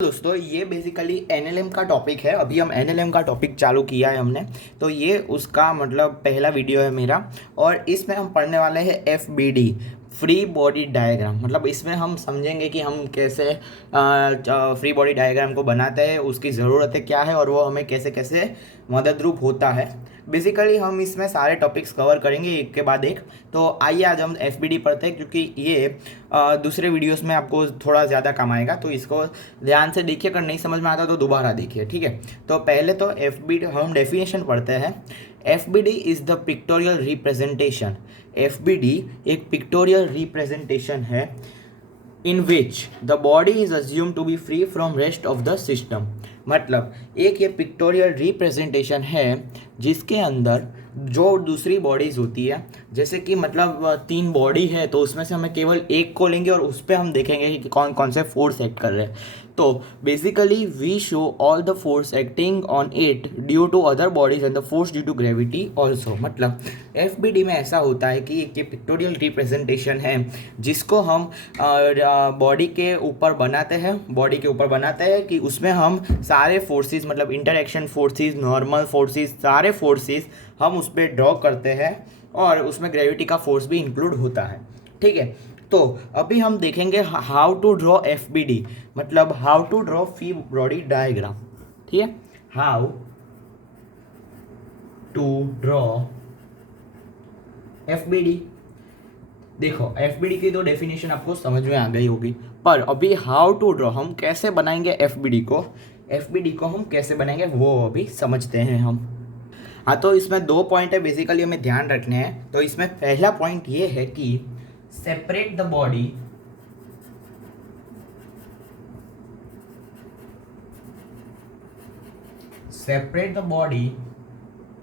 दोस्तों ये basically NLM का टॉपिक है। अभी हम एनएलएम का टॉपिक चालू किया है हमने, तो ये उसका मतलब पहला वीडियो है मेरा। और इसमें हम पढ़ने वाले हैं एफबीडी, फ्री बॉडी डायग्राम। मतलब इसमें हम समझेंगे कि हम कैसे फ्री बॉडी डायग्राम को बनाते हैं, उसकी ज़रूरतें क्या है और वो हमें कैसे कैसे मददरूप होता है। बेसिकली हम इसमें सारे टॉपिक्स कवर करेंगे एक के बाद एक। तो आइए आज हम एफबीडी पढ़ते हैं, क्योंकि ये दूसरे वीडियोस में आपको थोड़ा ज़्यादा काम आएगा, तो इसको ध्यान से देखिए। अगर नहीं समझ में आता तो दोबारा देखिए, ठीक है। तो पहले तो एफबीडी हम डेफिनेशन पढ़ते हैं। FBD is the pictorial representation. FBD एक पिक्टोरियल रिप्रेजेंटेशन है in which the body is assume to be free from rest of the system. मतलब एक ये पिक्टोरियल रिप्रेजेंटेशन है जिसके अंदर जो दूसरी बॉडीज़ होती है, जैसे कि मतलब 3 बॉडी है तो उसमें से हमें केवल एक को लेंगे और उस पर हम देखेंगे कि कौन कौन से फोर्स एक्ट कर रहे हैं। तो basically we show all the force acting on it due to other bodies and the force due to gravity also. मतलब एफबीडी में ऐसा होता है कि ये पिक्टोरियल रिप्रेजेंटेशन है जिसको हम बॉडी के ऊपर बनाते हैं कि उसमें हम सारे फोर्सेस, मतलब इंटरएक्शन फोर्सेस, नॉर्मल फोर्सेस, सारे फोर्सेस हम उस पर ड्रॉ करते हैं और उसमें ग्रेविटी का फोर्स भी इंक्लूड होता है, ठीक है। तो अभी हम देखेंगे हाउ टू ड्रॉ एफबीडी, मतलब how to draw free body diagram, ठीक है। How to draw FBD. देखो एफबीडी की तो डेफिनेशन आपको समझ में आ गई होगी, पर अभी हाउ टू ड्रॉ, हम कैसे बनाएंगे एफबीडी को हम कैसे बनाएंगे वो अभी समझते हैं हम। हाँ, तो इसमें 2 पॉइंट है बेसिकली हमें ध्यान रखने हैं। तो इसमें पहला पॉइंट ये है कि separate the body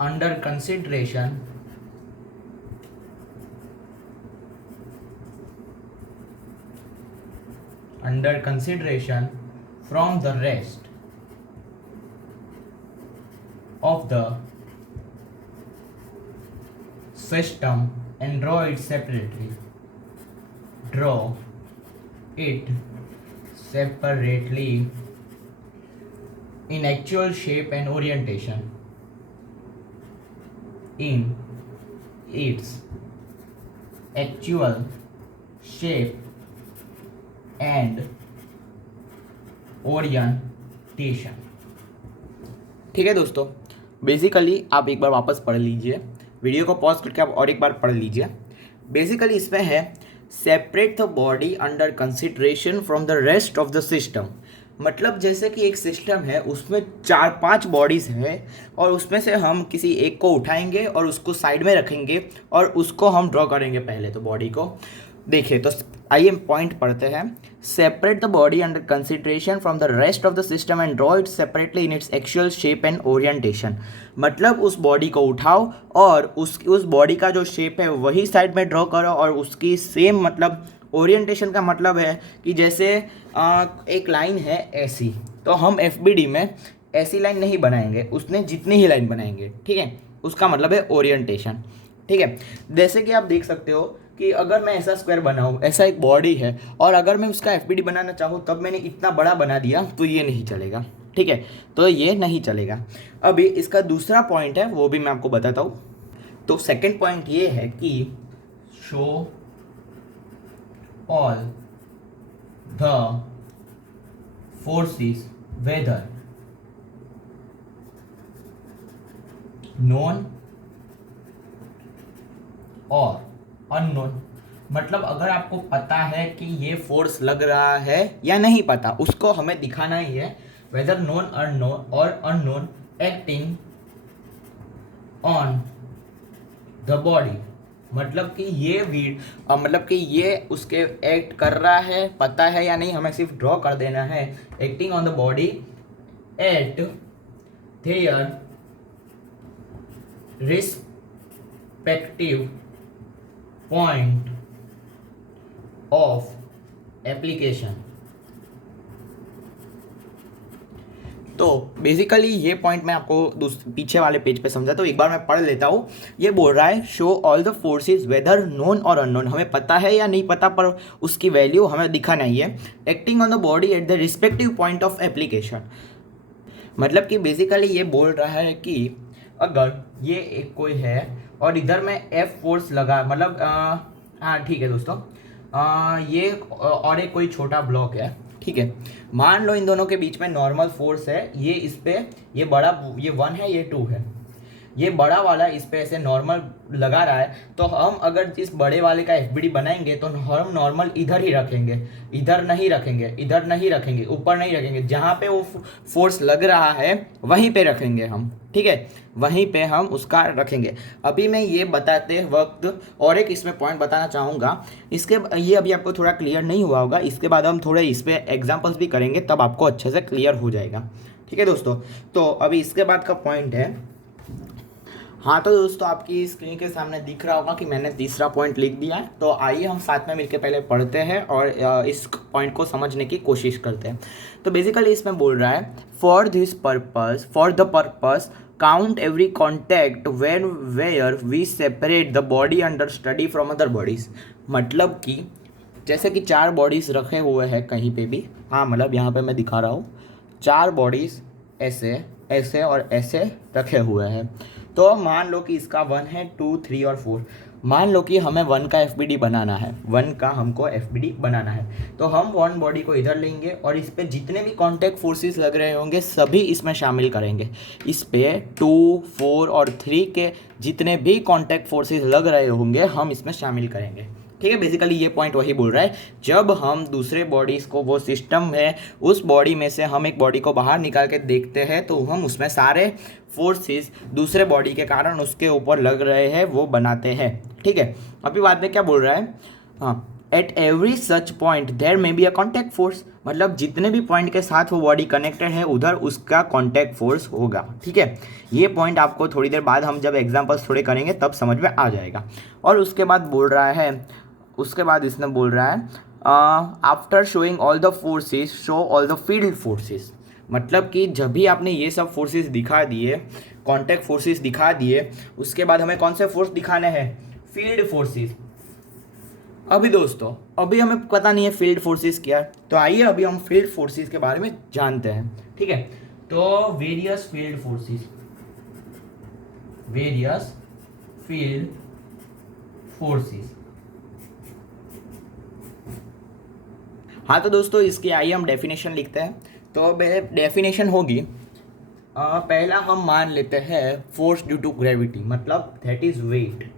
under consideration from the rest of the system and draw it separately. Draw it separately in actual shape and orientation. In its actual shape and orientation. ठीक है दोस्तों, बेसिकली आप एक बार वापस पढ़ लीजिए, वीडियो को pause करके आप और एक बार पढ़ लीजिए। बेसिकली इसमें है separate the body under consideration from the rest of the system. मतलब जैसे कि एक सिस्टम है, उसमें 4-5 बॉडीज़ है और उसमें से हम किसी एक को उठाएंगे और उसको साइड में रखेंगे और उसको हम ड्रॉ करेंगे पहले तो बॉडी को। देखिए तो आइए पॉइंट पढ़ते हैं। Separate the body under consideration from the rest of the system and draw it separately in its actual shape and orientation. मतलब उस बॉडी को उठाओ और उस बॉडी का जो शेप है वही साइड में ड्रॉ करो और उसकी सेम, मतलब ओरिएंटेशन का मतलब है कि जैसे एक लाइन है ऐसी, तो हम एफबीडी में ऐसी लाइन नहीं बनाएंगे, उसने जितनी ही लाइन बनाएंगे, ठीक है, उसका मतलब है ओरिएंटेशन, ठीक है। जैसे कि आप देख सकते हो कि अगर मैं ऐसा स्क्वायर बनाऊँ, ऐसा एक बॉडी है और अगर मैं उसका एफबीडी बनाना चाहूँ तब मैंने इतना बड़ा बना दिया तो ये नहीं चलेगा, ठीक है, तो ये नहीं चलेगा। अभी इसका दूसरा पॉइंट है वो भी मैं आपको बताता हूँ। तो सेकंड पॉइंट ये है कि show all the forces whether known और अननोन। मतलब अगर आपको पता है कि ये फोर्स लग रहा है या नहीं पता, उसको हमें दिखाना ही है। वेदर नोन और unknown acting on the body, मतलब कि मतलब कि ये उसके एक्ट कर रहा है, पता है या नहीं, हमें सिर्फ ड्रॉ कर देना है। Acting on the body at their respective point of application. तो बेसिकली ये पॉइंट मैं आपको पीछे वाले पेज पे समझा, तो एक बार मैं पढ़ लेता हूँ। ये बोल रहा है show all the forces whether known और अननोन, हमें पता है या नहीं पता पर उसकी वैल्यू हमें दिखा नहीं है, acting on the body at the respective point of application. मतलब कि बेसिकली ये बोल रहा है कि अगर ये एक कोई है और इधर में एफ फोर्स लगा, मतलब हाँ ठीक है दोस्तों, ये और एक कोई छोटा ब्लॉक है, ठीक है। मान लो इन दोनों के बीच में नॉर्मल फोर्स है, ये इस पे, ये बड़ा, ये 1 है, ये 2 है, ये बड़ा वाला इस पे ऐसे नॉर्मल लगा रहा है, तो हम अगर इस बड़े वाले का एफबीडी बनाएंगे तो हम नॉर्मल इधर ही रखेंगे, इधर नहीं रखेंगे, इधर नहीं रखेंगे, ऊपर नहीं रखेंगे, जहाँ पे वो फोर्स लग रहा है वहीं पे रखेंगे हम, ठीक है, वहीं पे हम उसका रखेंगे। अभी मैं ये बताते वक्त और एक इसमें पॉइंट बताना चाहूँगा, इसके ये अभी आपको थोड़ा क्लियर नहीं हुआ होगा, इसके बाद हम थोड़े इस पर एग्जाम्पल्स भी करेंगे, तब आपको अच्छे से क्लियर हो जाएगा, ठीक है दोस्तों। तो अभी इसके बाद का पॉइंट है, हाँ तो दोस्तों आपकी स्क्रीन के सामने दिख रहा होगा कि मैंने तीसरा पॉइंट लिख दिया है, तो आइए हम साथ में मिलकर पहले पढ़ते हैं और इस पॉइंट को समझने की कोशिश करते हैं। तो बेसिकली इसमें बोल रहा है for the purpose count every contact when where we separate the body under study from other bodies. मतलब कि जैसे कि 4 बॉडीज़ रखे हुए हैं कहीं पे भी, हाँ मतलब यहाँ पे मैं दिखा रहा हूँ, 4 बॉडीज़ ऐसे ऐसे और ऐसे रखे हुए हैं। तो मान लो कि इसका 1 है, 2, 3 और 4। मान लो कि हमें 1 का एफबीडी बनाना है, 1 का हमको एफबीडी बनाना है, तो हम 1 बॉडी को इधर लेंगे और इस पे जितने भी कॉन्टैक्ट फोर्सेस लग रहे होंगे सभी इसमें शामिल करेंगे। इस पे 2, 4 और 3 के जितने भी कॉन्टैक्ट फोर्सेस लग रहे होंगे हम इसमें शामिल करेंगे, ठीक है। बेसिकली ये पॉइंट वही बोल रहा है, जब हम दूसरे बॉडीज़ को, वो सिस्टम है, उस बॉडी में से हम एक बॉडी को बाहर निकाल के देखते हैं तो हम उसमें सारे फोर्सेस दूसरे बॉडी के कारण उसके ऊपर लग रहे हैं वो बनाते हैं, ठीक है। अभी बाद में क्या बोल रहा है, हाँ, at every such point there may be a contact force, मतलब जितने भी पॉइंट के साथ वो बॉडी कनेक्टेड है उधर उसका कॉन्टैक्ट फोर्स होगा, ठीक है। ये पॉइंट आपको थोड़ी देर बाद हम जब एग्जाम्पल्स थोड़े करेंगे तब समझ में आ जाएगा। और उसके बाद बोल रहा है, उसके बाद इसने बोल रहा है after showing all the forces show all the field forces. मतलब कि जब भी आपने ये सब फोर्सेस दिखा दिए, कॉन्टैक्ट फोर्सेस दिखा दिए, उसके बाद हमें कौन से फोर्स दिखाने हैं, फील्ड फोर्सेस। अभी दोस्तों अभी हमें पता नहीं है फील्ड फोर्सेस क्या है, तो आइए अभी हम फील्ड फोर्सेस के बारे में जानते हैं, ठीक है। तो various field forces, various field forces, हाँ तो दोस्तों इसकी आइए हम डेफिनेशन लिखते हैं। तो डेफिनेशन होगी, पहला हम मान लेते हैं फोर्स ड्यू टू ग्रेविटी, मतलब दैट इज वेट।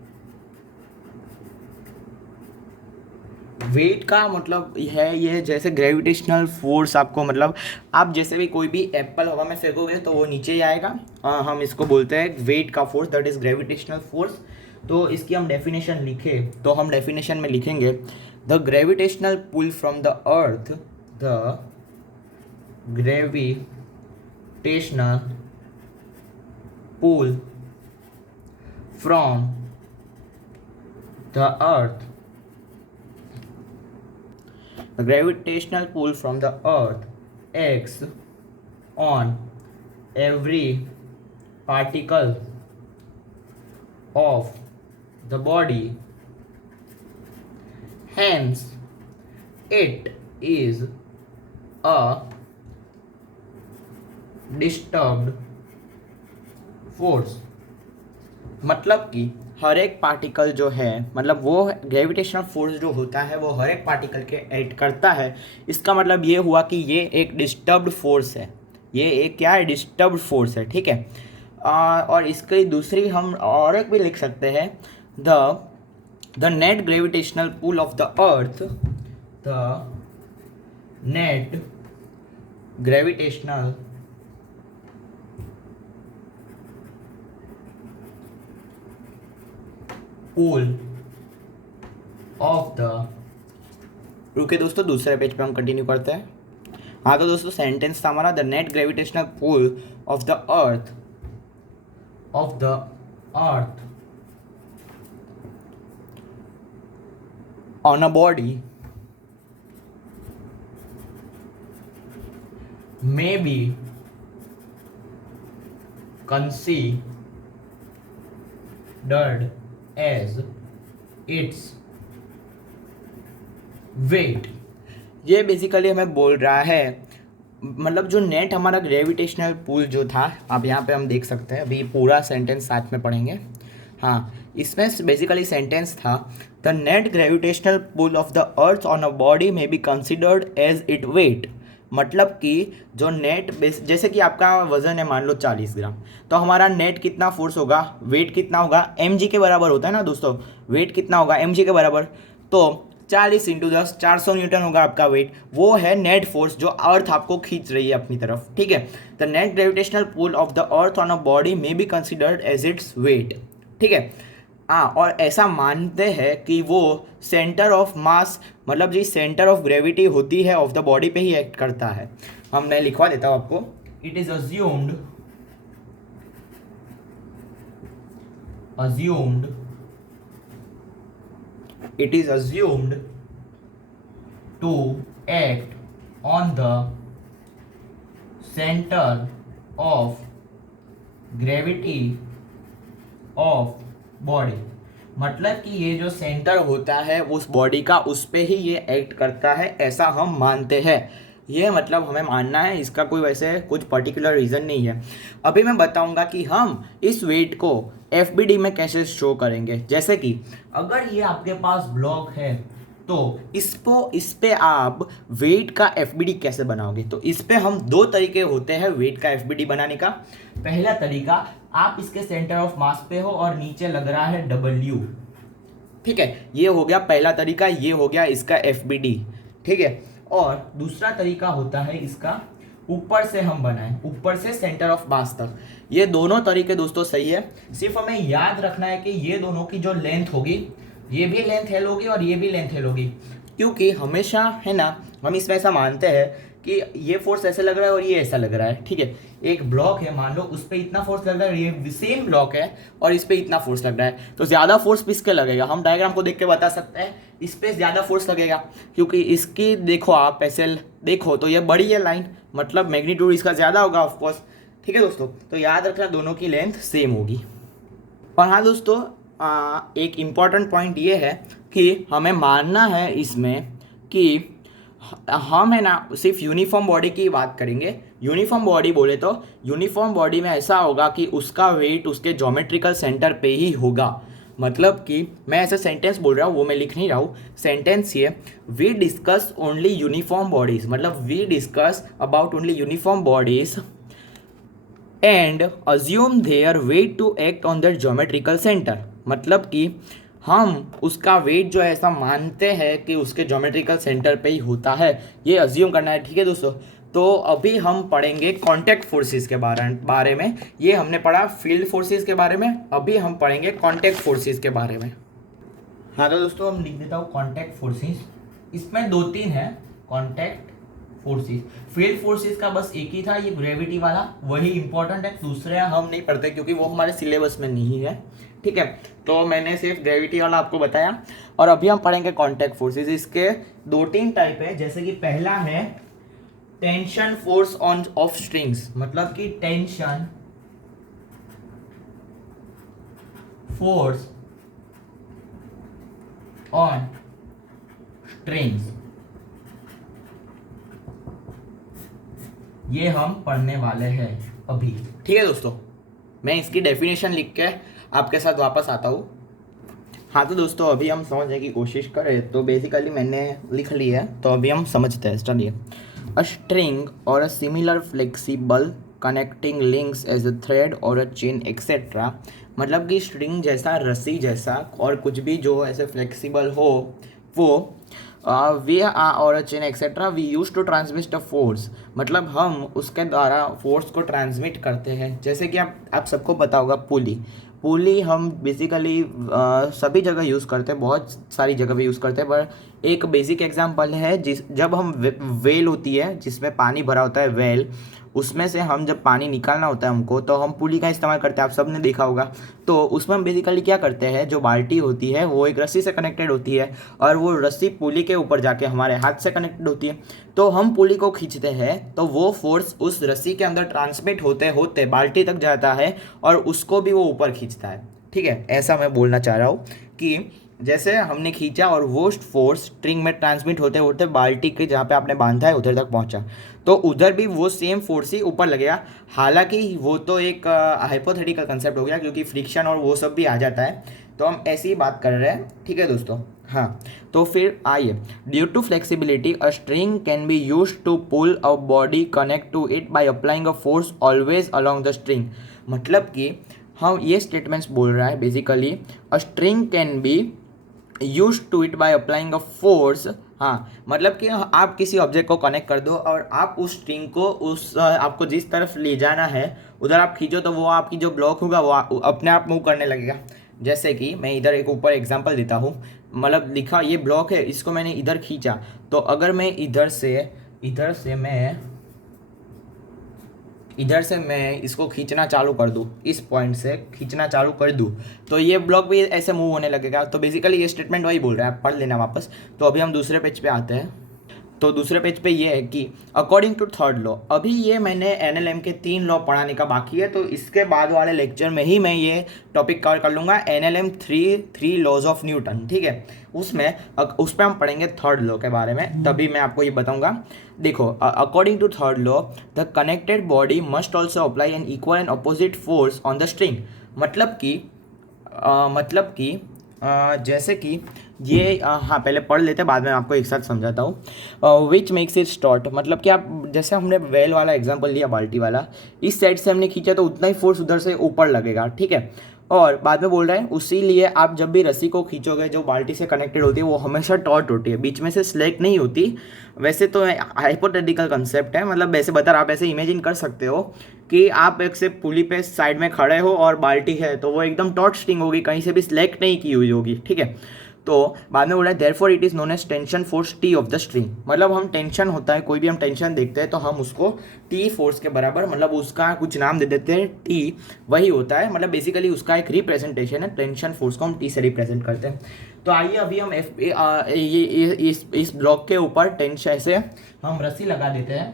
वेट का मतलब है ये, जैसे ग्रेविटेशनल फोर्स आपको, मतलब आप जैसे भी कोई भी एप्पल हवा में फेंकोगे तो वो नीचे ही आएगा, हम इसको बोलते हैं वेट का force, that is gravitational force. तो इसकी हम डेफिनेशन लिखें तो हम डेफिनेशन में लिखेंगे the gravitational pull from the earth, the gravitational pull from the earth, the gravitational pull from the earth acts on every particle of the body, hence it is a disturbed force. मतलब कि हर एक particle जो है, मतलब वो gravitational force जो होता है वो हर एक पार्टिकल के ऐड करता है, इसका मतलब ये हुआ कि ये एक डिस्टर्ब्ड फोर्स है, ये एक क्या है, डिस्टर्ब्ड फोर्स है, ठीक है। और इसकी दूसरी हम और एक भी लिख सकते हैं, the net gravitational pull of the earth, the net gravitational pull of the, रुके दोस्तों दूसरे पेज पे हम कंटिन्यू करते हैं। हाँ तो दोस्तों सेंटेंस था हमारा, the net gravitational pull of the earth, on a body may be considered as its weight। ये बेसिकली हमें बोल रहा है, मतलब जो नेट हमारा ग्रेविटेशनल पुल जो था, अब यहाँ पे हम देख सकते हैं, अभी पूरा सेंटेंस साथ में पढ़ेंगे। हाँ, इसमें बेसिकली सेंटेंस था, the net gravitational pull of the earth on a body may be considered as it weight. मतलब कि जो नेट जैसे कि आपका वजन है मान लो 40 ग्राम, तो हमारा नेट कितना फोर्स होगा, वेट कितना होगा, mg के बराबर होता है ना दोस्तों, वेट कितना होगा mg के बराबर, तो 40 इंटू 10 400 न्यूटन होगा आपका वेट। वो है नेट फोर्स जो अर्थ आपको खींच रही है अपनी तरफ, ठीक है। The net gravitational pull of the earth on a body may be considered as its weight, ठीक है। हाँ, और ऐसा मानते हैं कि वो सेंटर ऑफ मास, मतलब जी सेंटर ऑफ ग्रेविटी होती है ऑफ द बॉडी पे ही एक्ट करता है। मैं लिखवा देता हूँ आपको, it is assumed it is assumed to act on the center of gravity of body। मतलब कि ये जो सेंटर होता है उस बॉडी का, उस पे ही ये एक्ट करता है, ऐसा हम मानते हैं। ये मतलब हमें मानना है, इसका कोई वैसे कुछ पर्टिकुलर रीज़न नहीं है। अभी मैं बताऊंगा कि हम इस वेट को FBD में कैसे शो करेंगे। जैसे कि अगर ये आपके पास ब्लॉक है तो इस पे आप वेट का FBD कैसे बनाओगे, तो इस पे हम दो तरीके होते हैं वेट का FBD बनाने का। पहला तरीका, आप इसके सेंटर ऑफ मास पे हो और नीचे लग रहा है W, ठीक है, ये हो गया पहला तरीका, ये हो गया इसका FBD, ठीक है। और दूसरा तरीका होता है इसका, ऊपर से हम बनाएं, ऊपर से सेंटर ऑफ मास तक। ये दोनों तरीके दोस्तों सही है, सिर्फ हमें याद रखना है कि ये दोनों की जो लेंथ होगी, ये भी लेंथ हेल होगी और ये भी लेंथ हेल होगी, क्योंकि हमेशा है ना हम इसमें ऐसा मानते हैं कि ये फोर्स ऐसे लग रहा है और ये ऐसा लग रहा है, ठीक है। एक ब्लॉक है, मान लो उस पर इतना फोर्स लग रहा है, ये सेम ब्लॉक है और इस पर इतना फोर्स लग रहा है, तो ज़्यादा फोर्स किसके लगेगा, हम डायग्राम को देख के बता सकते हैं, इस पर ज़्यादा फोर्स लगेगा, क्योंकि इसकी देखो आप ऐसे देखो तो ये बड़ी है लाइन, मतलब मैग्नीट्यूड इसका ज़्यादा होगा ऑफकोर्स, ठीक है दोस्तों। तो याद रखना दोनों की लेंथ सेम होगी। और हाँ दोस्तों, एक इम्पॉर्टेंट पॉइंट ये है कि हमें मानना है इसमें कि हम है ना सिर्फ यूनिफॉर्म बॉडी की बात करेंगे। यूनिफॉर्म बॉडी बोले तो यूनिफॉर्म बॉडी में ऐसा होगा कि उसका वेट उसके ज्योमेट्रिकल सेंटर पे ही होगा। मतलब कि मैं ऐसा सेंटेंस बोल रहा हूँ, वो मैं लिख नहीं रहा हूँ, सेंटेंस ये, we discuss only uniform bodies, मतलब we discuss about only uniform bodies and assume their weight to act on their geometrical centre. मतलब कि हम उसका वेट जो है ऐसा मानते हैं कि उसके ज्योमेट्रिकल सेंटर पे ही होता है, ये अज्यूम करना है, ठीक है दोस्तों। तो अभी हम पढ़ेंगे कॉन्टैक्ट फोर्सेस के बारे में। ये हमने पढ़ा फील्ड फोर्सेस के बारे में, अभी हम पढ़ेंगे कॉन्टैक्ट फोर्सेस के बारे में। हाँ तो दोस्तों हम लिख देता हूँ कॉन्टैक्ट फोर्सेस। इसमें दो तीन है कॉन्टैक्ट फोर्सेस। फील्ड फोर्सेस का बस एक ही था, ये ग्रेविटी वाला, वही इंपॉर्टेंट है, दूसरे हम नहीं पढ़ते क्योंकि वो हमारे सिलेबस में नहीं है, ठीक है। तो मैंने सिर्फ ग्रेविटी वाला आपको बताया। और अभी हम पढ़ेंगे कॉन्टैक्ट फोर्सेस। इसके दो तीन टाइप है, जैसे कि पहला है tension force on off strings, मतलब कि टेंशन फोर्स ऑन स्ट्रिंग्स, ये हम पढ़ने वाले हैं अभी, ठीक है दोस्तों। मैं इसकी डेफिनेशन लिख के आपके साथ वापस आता हूँ। हाँ तो दोस्तों अभी हम समझने की कोशिश करें तो बेसिकली मैंने लिख लिया है, तो अभी हम समझते हैं। चलिए, अ स्ट्रिंग और a similar flexible connecting links as a thread और अ चेन एक्सेट्रा, मतलब कि स्ट्रिंग जैसा, रस्सी जैसा और कुछ भी जो ऐसे फ्लेक्सिबल हो वो वे और a chain etcetera we use to transmit a force, मतलब हम उसके द्वारा फोर्स को ट्रांसमिट करते हैं। जैसे कि आप सबको पता होगा पुली हम बेसिकली सभी जगह यूज़ करते हैं, बहुत सारी जगह पे यूज़ करते हैं, पर एक बेसिक एग्जांपल है जब हम वेल होती है जिसमें पानी भरा होता है, वेल, उसमें से हम जब पानी निकालना होता है हमको, तो हम पुली का इस्तेमाल करते हैं, आप सब ने देखा होगा। तो उसमें हम बेसिकली क्या करते हैं, जो बाल्टी होती है वो एक रस्सी से कनेक्टेड होती है और वो रस्सी पुली के ऊपर जाके हमारे हाथ से कनेक्टेड होती है। तो हम पुली को खींचते हैं तो वो फोर्स उस रस्सी के अंदर ट्रांसमिट होते होते बाल्टी तक जाता है और उसको भी वो ऊपर खींचता है। ठीक है, ऐसा मैं बोलना चाह रहा हूँ कि जैसे हमने खींचा और वो फोर्स स्ट्रिंग में ट्रांसमिट होते होते बाल्टी के जहाँ पे आपने बांधा है उधर तक पहुँचा, तो उधर भी वो सेम फोर्स ही ऊपर लगेगा। हालांकि वो तो एक हाइपोथेटिकल कंसेप्ट हो गया क्योंकि फ्रिक्शन और वो सब भी आ जाता है, तो हम ऐसी ही बात कर रहे हैं। ठीक है दोस्तों, हाँ, तो फिर आइए, due to flexibility a string can be use to pull a body connect to it by applying a force always along the string. मतलब कि हम ये स्टेटमेंट्स बोल रहा है basically, a string can be use to it by applying a force. हाँ, मतलब कि आप किसी ऑब्जेक्ट को कनेक्ट कर दो और आप उस स्ट्रिंग को आपको जिस तरफ ले जाना है उधर आप खींचो तो वो आपकी जो ब्लॉक होगा वो अपने आप मूव करने लगेगा। जैसे कि मैं इधर एक ऊपर एग्जांपल देता हूँ, मतलब लिखा ये ब्लॉक है, इसको मैंने इधर खींचा, तो अगर मैं इधर से मैं इसको खींचना चालू कर दूँ, इस पॉइंट से खींचना चालू कर दूँ, तो ये ब्लॉक भी ऐसे मूव होने लगेगा। तो बेसिकली ये स्टेटमेंट वही बोल रहा है, आप पढ़ लेना वापस। तो अभी हम दूसरे पेज पे आते हैं। तो दूसरे पेज पे ये है कि अकॉर्डिंग टू थर्ड लॉ, अभी ये मैंने एनएलएम के 3 लॉ पढ़ाने का बाकी है, तो इसके बाद वाले लेक्चर में ही मैं ये टॉपिक कवर कर लूँगा, NLM three laws of Newton. ठीक है, उस पर हम पढ़ेंगे थर्ड लॉ के बारे में, तभी मैं आपको ये बताऊँगा। देखो, according to third law the connected body must also apply an equal and opposite force on the string. मतलब कि जैसे कि ये हाँ, पहले पढ़ लेते हैं, बाद में आपको एक साथ समझाता हूँ। विच मेक्स इट स्टॉर्ट, मतलब कि आप जैसे हमने वेल वाला एग्जांपल लिया, बाल्टी वाला, इस साइड से हमने खींचा तो उतना ही फोर्स उधर से ऊपर लगेगा। ठीक है, और बाद में बोल रहे हैं उसी लिए आप जब भी रस्सी को खींचोगे जो बाल्टी से कनेक्टेड होती है वो हमेशा टॉर्ट होती है, बीच में से स्लेक नहीं होती। वैसे तो हाइपोथेटिकल कंसेप्ट है, मतलब वैसे बता रहा, आप ऐसे इमेजिन कर सकते हो कि आप एक से पुली पे साइड में खड़े हो और बाल्टी है तो वो एकदम टॉर्ट स्ट्रिंग होगी, कहीं से भी स्लेक नहीं की हुई होगी। ठीक है, तो बाद में बोला है therefore it is known as tension force T of the string. मतलब हम टेंशन होता है, कोई भी हम टेंशन देखते हैं तो हम उसको टी फोर्स के बराबर, मतलब उसका कुछ नाम दे देते हैं, टी वही होता है, मतलब बेसिकली उसका एक रिप्रेजेंटेशन है। टेंशन फोर्स को हम टी से रिप्रेजेंट करते हैं। तो आइए अभी हम इस ब्लॉक के ऊपर टेंशन ऐसे हम रस्सी लगा देते हैं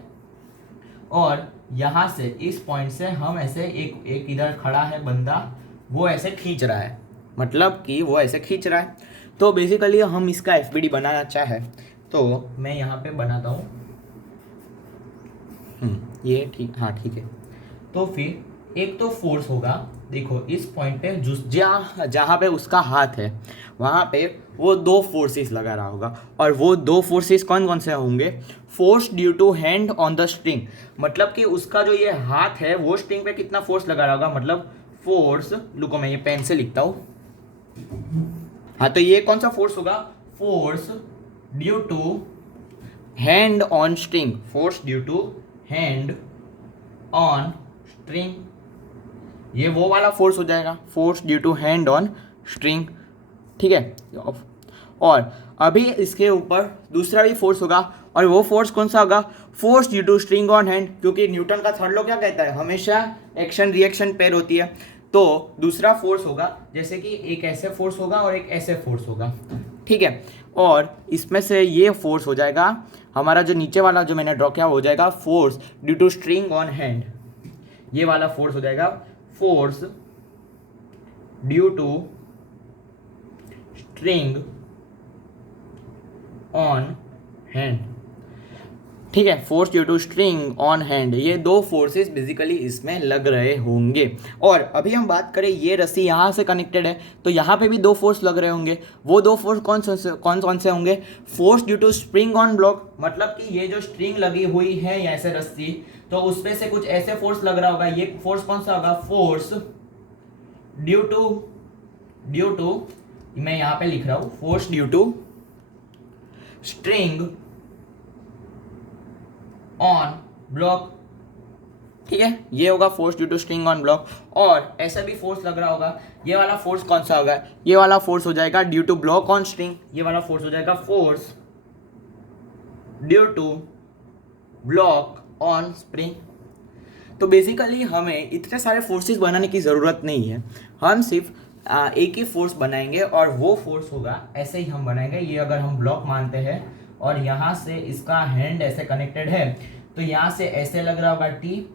और यहाँ से इस पॉइंट से हम ऐसे एक इधर खड़ा है बंदा, वो ऐसे खींच रहा है, मतलब कि वो ऐसे खींच रहा है। तो बेसिकली हम इसका एफबीडी बनाना चाहे तो मैं यहाँ पे बनाता हूँ। ये ठीक, हाँ ठीक है। तो फिर एक तो फोर्स होगा, देखो इस पॉइंट पे जहाँ पे उसका हाथ है वहाँ पे वो 2 फोर्सेस लगा रहा होगा, और वो 2 फोर्सेस कौन कौन से होंगे? Force due to hand on the string, मतलब कि उसका जो ये हाथ है वो स्ट्रिंग पे कितना फोर्स लगा रहा होगा, मतलब फोर्स, रुको मैं ये पेन से लिखता हूँ। हाँ, तो ये कौन सा फोर्स होगा? Force due to hand on string, force due to hand on string, ये वो वाला फोर्स हो जाएगा, force due to hand on string. ठीक है, और अभी इसके ऊपर दूसरा भी फोर्स होगा, और वो फोर्स कौन सा होगा? Force due to string on hand, क्योंकि न्यूटन का थर्ड लॉ क्या कहता है? हमेशा एक्शन रिएक्शन पेयर होती है। तो दूसरा फोर्स होगा, जैसे कि एक ऐसे फोर्स होगा और एक ऐसे फोर्स होगा। ठीक है, और इसमें से ये फोर्स हो जाएगा हमारा जो नीचे वाला जो मैंने ड्रॉ किया हो जाएगा force due to string on hand, ये वाला फोर्स हो जाएगा force due to string on hand. ठीक है, force due to string on hand, ये 2 फोर्सेस बेसिकली इसमें लग रहे होंगे। और अभी हम बात करें, ये रस्सी यहाँ से कनेक्टेड है तो यहाँ पे भी 2 फोर्स लग रहे होंगे। वो 2 फोर्स कौन से होंगे? Force due to spring on block, मतलब कि ये जो स्ट्रिंग लगी हुई है ऐसे रस्सी, तो उसमें से कुछ ऐसे फोर्स लग रहा होगा। ये फोर्स कौन सा होगा? फोर्स ड्यू टू मैं यहाँ पे लिख रहा हूँ, force due to string on block. ठीक है, ये होगा force due to string on block. और ऐसा भी फोर्स लग रहा होगा, ये वाला फोर्स कौन सा होगा? ये वाला फोर्स हो जाएगा due to block on string, ये वाला फोर्स हो जाएगा force due to block on spring. तो बेसिकली हमें इतने सारे फोर्सेस बनाने की ज़रूरत नहीं है, हम सिर्फ एक ही फोर्स बनाएंगे और वो फोर्स होगा, ऐसे ही हम बनाएंगे। ये अगर हम ब्लॉक मानते हैं और यहाँ से इसका हैंड ऐसे कनेक्टेड है, तो यहाँ से ऐसे लग रहा होगा टी,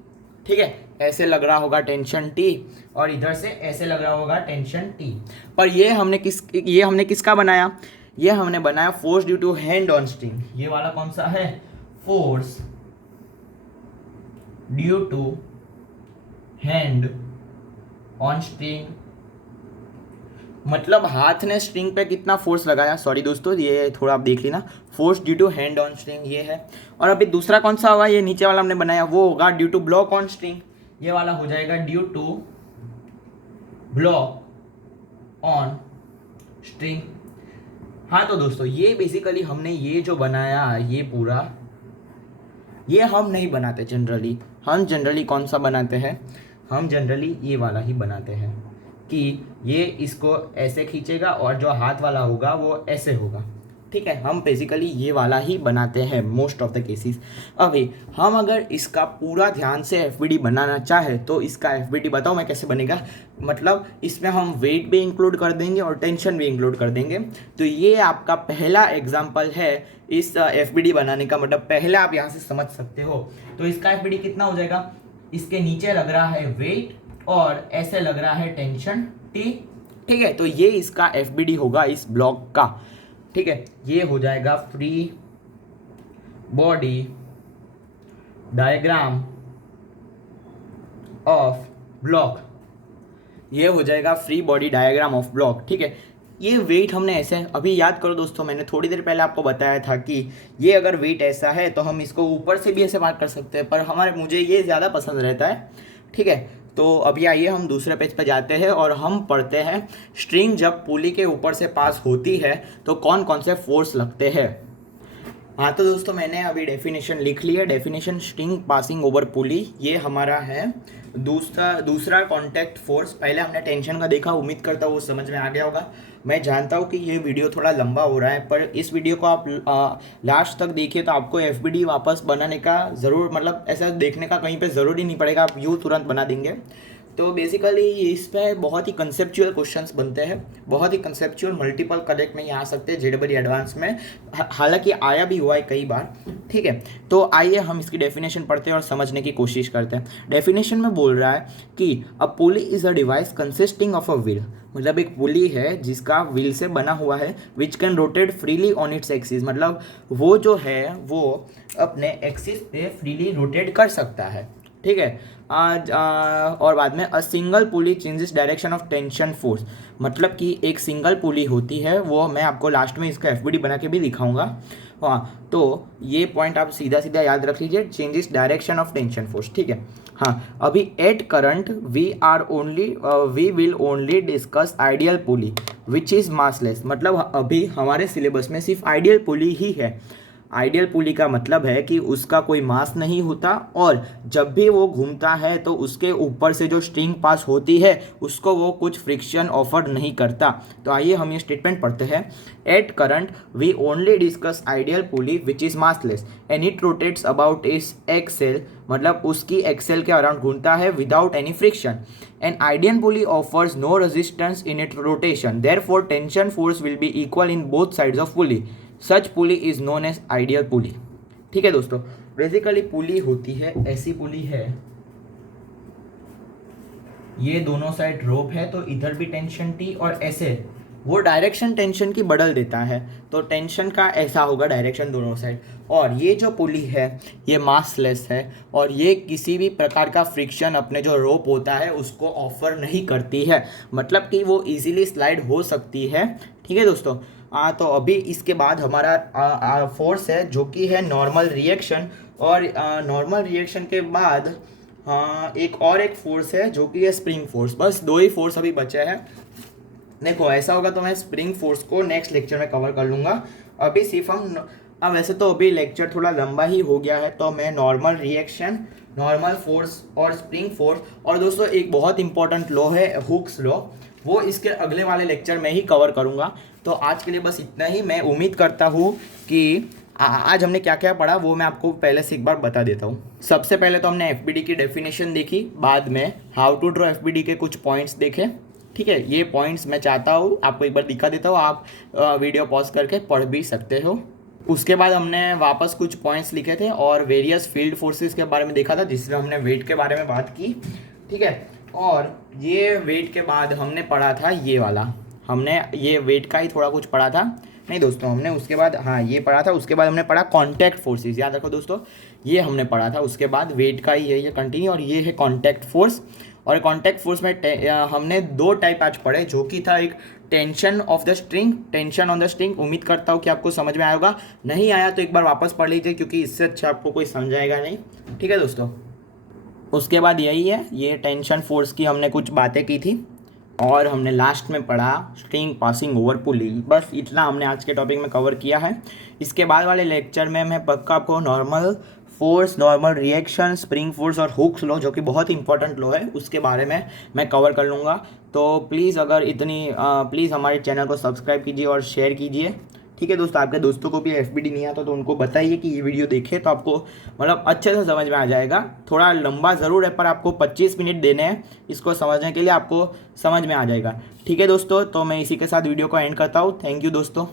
ठीक है, ऐसे लग रहा होगा टेंशन टी, और इधर से ऐसे लग रहा होगा टेंशन टी। पर ये हमने किसका बनाया, ये हमने बनाया force due to hand on string. ये वाला कौन सा है, force due to hand on string, मतलब हाथ ने स्ट्रिंग पे कितना फोर्स लगाया, सॉरी दोस्तों ये थोड़ा आप देख लेना, force due to hand on string ये है। और अभी दूसरा कौन सा होगा, ये नीचे वाला हमने बनाया, वो होगा due to block on string, ये वाला हो जाएगा due to block on string. हाँ तो दोस्तों ये बेसिकली हमने ये जो बनाया ये पूरा, ये हम नहीं बनाते जनरली, हम जनरली कौन सा बनाते हैं, हम जनरली ये वाला ही बनाते हैं कि ये इसको ऐसे खींचेगा और जो हाथ वाला होगा वो ऐसे होगा, ठीक है, हम बेसिकली ये वाला ही बनाते हैं मोस्ट ऑफ द केसेस। अभी हम अगर इसका पूरा ध्यान से एफबीडी बनाना चाहे तो इसका एफबीडी बताओ मैं कैसे बनेगा, मतलब इसमें हम वेट भी इंक्लूड कर देंगे और टेंशन भी इंक्लूड कर देंगे। तो ये आपका पहला एग्जाम्पल है इस एफबीडी बनाने का, मतलब पहले आप यहाँ से समझ सकते हो। तो इसका एफबीडी कितना हो जाएगा, इसके नीचे लग रहा है वेट और ऐसे लग रहा है टेंशन टी, ठीक है, तो ये इसका एफबीडी होगा इस ब्लॉक का, ठीक है, ये हो जाएगा free body diagram of block, ये हो जाएगा free body diagram of block, ठीक है। ये वेट हमने ऐसे, अभी याद करो दोस्तों मैंने थोड़ी देर पहले आपको बताया था कि ये अगर वेट ऐसा है तो हम इसको ऊपर से भी ऐसे मार्क कर सकते हैं, पर मुझे ये ज़्यादा पसंद रहता है, ठीक है। तो अभी आइए हम दूसरे पेज पर जाते हैं और हम पढ़ते हैं स्ट्रिंग जब पुली के ऊपर से पास होती है तो कौन कौन से फोर्स लगते हैं। हाँ तो दोस्तों मैंने अभी डेफिनेशन लिख ली है, डेफिनेशन स्ट्रिंग पासिंग ओवर पुली, ये हमारा है दूसरा कॉन्टैक्ट फोर्स। पहले हमने टेंशन का देखा, उम्मीद करता हूँ वो समझ में आ गया होगा। मैं जानता हूँ कि ये वीडियो थोड़ा लंबा हो रहा है, पर इस वीडियो को आप लास्ट तक देखिए तो आपको एफबीडी वापस बनाने का ज़रूर, मतलब ऐसा देखने का कहीं पे ज़रूर ही नहीं पड़ेगा, आप यूँ तुरंत बना देंगे। तो बेसिकली इस पे बहुत ही कंसेप्चुअल क्वेश्चंस बनते हैं, बहुत ही कंसेप्चुअल, मल्टीपल करेक्ट नहीं आ सकते जेडबल एडवांस में, हालांकि आया भी हुआ है कई बार, ठीक है। तो आइए हम इसकी डेफिनेशन पढ़ते हैं और समझने की कोशिश करते हैं। डेफिनेशन में बोल रहा है कि a pulley is a device consisting of a wheel, मतलब एक पुली है जिसका व्हील से बना हुआ है, which can rotate freely on its axis, मतलब वो जो है वो अपने एक्सिस पे फ्रीली रोटेट कर सकता है, ठीक है। और बाद में a single pulley changes direction of tension force, मतलब कि एक सिंगल पुली होती है, वो मैं आपको लास्ट में इसका एफबीडी बना के भी दिखाऊंगा। हाँ तो ये पॉइंट आप सीधा सीधा याद रख लीजिए, changes direction of tension force, ठीक है। हाँ अभी at current we will only discuss ideal pulley which is massless, मतलब अभी हमारे सिलेबस में सिर्फ आइडियल पुली ही है। आइडियल पुली का मतलब है कि उसका कोई मास नहीं होता और जब भी वो घूमता है तो उसके ऊपर से जो स्ट्रिंग पास होती है उसको वो कुछ फ्रिक्शन ऑफर नहीं करता। तो आइए हम ये स्टेटमेंट पढ़ते हैं। At current we only discuss ideal pulley which is massless and it rotates about its axle, मतलब उसकी एक्सेल के अराउंड घूमता है without any friction. An ideal pulley offers no resistance in its rotation, therefore tension force will be equal in both sides of pulley. Such pulley is known as ideal pulley. ठीक है दोस्तों, basically पुली होती है, ऐसी पुली है, ये दोनों side रोप है तो इधर भी टेंशन टी और ऐसे वो डायरेक्शन टेंशन की बदल देता है, तो टेंशन का ऐसा होगा डायरेक्शन दोनों साइड। और ये जो पुली है ये मासलेस है और ये किसी भी प्रकार का फ्रिक्शन अपने जो रोप होता है उसको ऑफर नहीं करती है, मतलब कि वो इजीली स्लाइड हो सकती है, ठीक है दोस्तों। तो अभी इसके बाद हमारा फोर्स है जो कि है नॉर्मल रिएक्शन, और नॉर्मल रिएक्शन के बाद एक फोर्स है जो कि है स्प्रिंग फोर्स। बस दो ही फोर्स अभी बचे हैं। देखो ऐसा होगा तो मैं स्प्रिंग फोर्स को नेक्स्ट लेक्चर में कवर कर लूँगा, अभी सिर्फ हम वैसे तो अभी लेक्चर थोड़ा लंबा ही हो गया है, तो मैं नॉर्मल रिएक्शन, नॉर्मल फोर्स और स्प्रिंग फोर्स, और दोस्तों एक बहुत इंपॉर्टेंट लॉ है हुक्स लॉ, वो इसके अगले वाले लेक्चर में ही कवर करूँगा। तो आज के लिए बस इतना ही। मैं उम्मीद करता हूँ कि आज हमने क्या क्या पढ़ा वो मैं आपको पहले से एक बार बता देता हूँ। सबसे पहले तो हमने एफबीडी की डेफिनेशन देखी, बाद में हाउ टू ड्रॉ एफबीडी के कुछ पॉइंट्स देखे, ठीक है। ये पॉइंट्स मैं चाहता हूँ आपको एक बार दिखा देता हूँ, आप वीडियो पॉज करके पढ़ भी सकते हो। उसके बाद हमने वापस कुछ पॉइंट्स लिखे थे और वेरियस फील्ड फोर्सेस के बारे में देखा था, जिसमें हमने वेट के बारे में बात की, ठीक है। और ये वेट के बाद हमने पढ़ा था ये वाला, हमने ये वेट का ही थोड़ा कुछ पढ़ा था, नहीं दोस्तों, हमने उसके बाद हाँ ये पढ़ा था, उसके बाद हमने पढ़ा कॉन्टैक्ट फोर्सेस, याद रखो दोस्तों, ये हमने पढ़ा था। उसके बाद वेट का ही है ये कंटिन्यू, और ये है कॉन्टैक्ट फोर्स। और कॉन्टैक्ट फोर्स में हमने 2 टाइप आज पढ़े, जो कि था एक tension of the string, tension on the string. उम्मीद करता हूँ कि आपको समझ में आया होगा, नहीं आया तो एक बार वापस पढ़ लीजिए, क्योंकि इससे अच्छा आपको कोई समझाएगा नहीं, ठीक है दोस्तों। उसके बाद यही है, ये टेंशन फोर्स की हमने कुछ बातें की थी, और हमने लास्ट में पढ़ा स्ट्रिंग पासिंग ओवर पुलिंग। बस इतना हमने आज के टॉपिक में कवर किया है। इसके बाद वाले लेक्चर में मैं पक्का आपको normal force, normal reaction, spring force और हुक्स लॉ, जो कि बहुत इंपॉर्टेंट लॉ है, उसके बारे में मैं कवर कर लूँगा। तो प्लीज़ प्लीज़ हमारे चैनल को सब्सक्राइब कीजिए और शेयर कीजिए, ठीक है दोस्तों। आपके दोस्तों को भी एफबीडी नहीं आता तो उनको बताइए कि ये वीडियो देखे, तो आपको मतलब अच्छे से समझ में आ जाएगा। थोड़ा लंबा ज़रूर है, पर आपको 25 मिनट देने हैं इसको समझने के लिए, आपको समझ में आ जाएगा, ठीक है दोस्तों। तो मैं इसी के साथ वीडियो को एंड करता हूँ। थैंक यू दोस्तों।